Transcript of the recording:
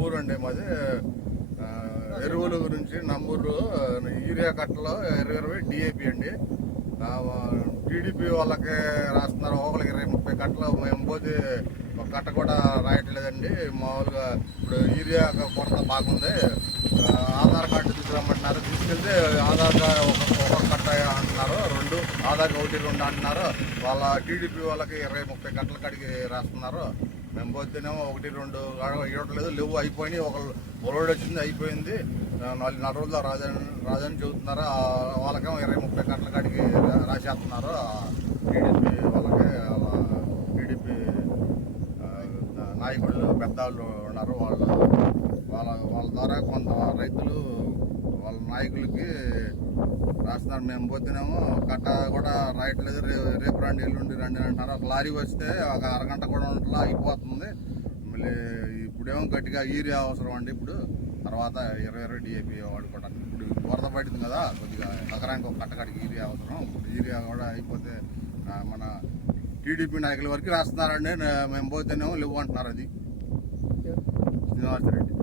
నమ్మూరు అండి మాది. ఎరువుల గురించి నమ్మూరు యూరియా కట్టలో ఇరవై ఇరవై డిఏపి అండి. టీడీపీ వాళ్ళకి రాస్తున్నారు. ఒకరికి ఇరవై ముప్పై కట్టలు. మేము పోతే ఒక కట్ట కూడా రాయట్లేదండి. మామూలుగా ఇప్పుడు యూరియా కొరత బాగుంది. ఆధార్ కార్డు తీసుకురమ్మంటున్నారు. తీసుకెళ్తే ఆధార్ కార్డు ఒక కట్ట అంటున్నారు. రెండు ఆధార్ ఒకటి రెండు అంటున్నారు. వాళ్ళ టీడీపీ వాళ్ళకి ఇరవై ముప్పై కట్టల కాడికి రాస్తున్నారు. మేము పోతేనేమో ఒకటి రెండు ఇవ్వట్లేదు లేవు అయిపోయినాయి. ఒక ఒలోడు వచ్చింది అయిపోయింది. నాలుగు నాలుగు రోజుల్లో రాజని రాజాని చెబుతున్నారు వాళ్ళకేమో ఇరవై ముప్పై గంటల కాడికి రాసేస్తున్నారు. టీడీపీ వాళ్ళకి టీడీపీ నాయకులు పెద్దవాళ్ళు ఉన్నారు. వాళ్ళు వాళ్ళ వాళ్ళ ద్వారా కొంత రైతులు వాళ్ళ నాయకులకి రాస్తున్నారు. మేము పోతేనేమో కట్ట రాయట్లేదు రే- రేపు రండి ఎల్లుండి రండి అంటారు ఒక లారీ వస్తే ఒక అరగంట కూడా ఉండట్లా అయిపోతుంది. మళ్ళీ ఇప్పుడేమో గట్టిగా యూరియా అవసరం అండి ఇప్పుడు. తర్వాత ఇరవై ఇరవై డిఏపి వాడుకోవడానికి. ఇప్పుడు వరద పడింది కదా కొద్దిగా ఎకరానికి ఒక కట్టకాడికి యూరియా అవసరం. ఇప్పుడు యూరియా కూడా అయిపోతే మన టీడీపీ నాయకుల వరకు రాస్తున్నారండి. మేము పోతేనేమో లేవు అంటున్నారు అది. శ్రీనివాసరెడ్డి.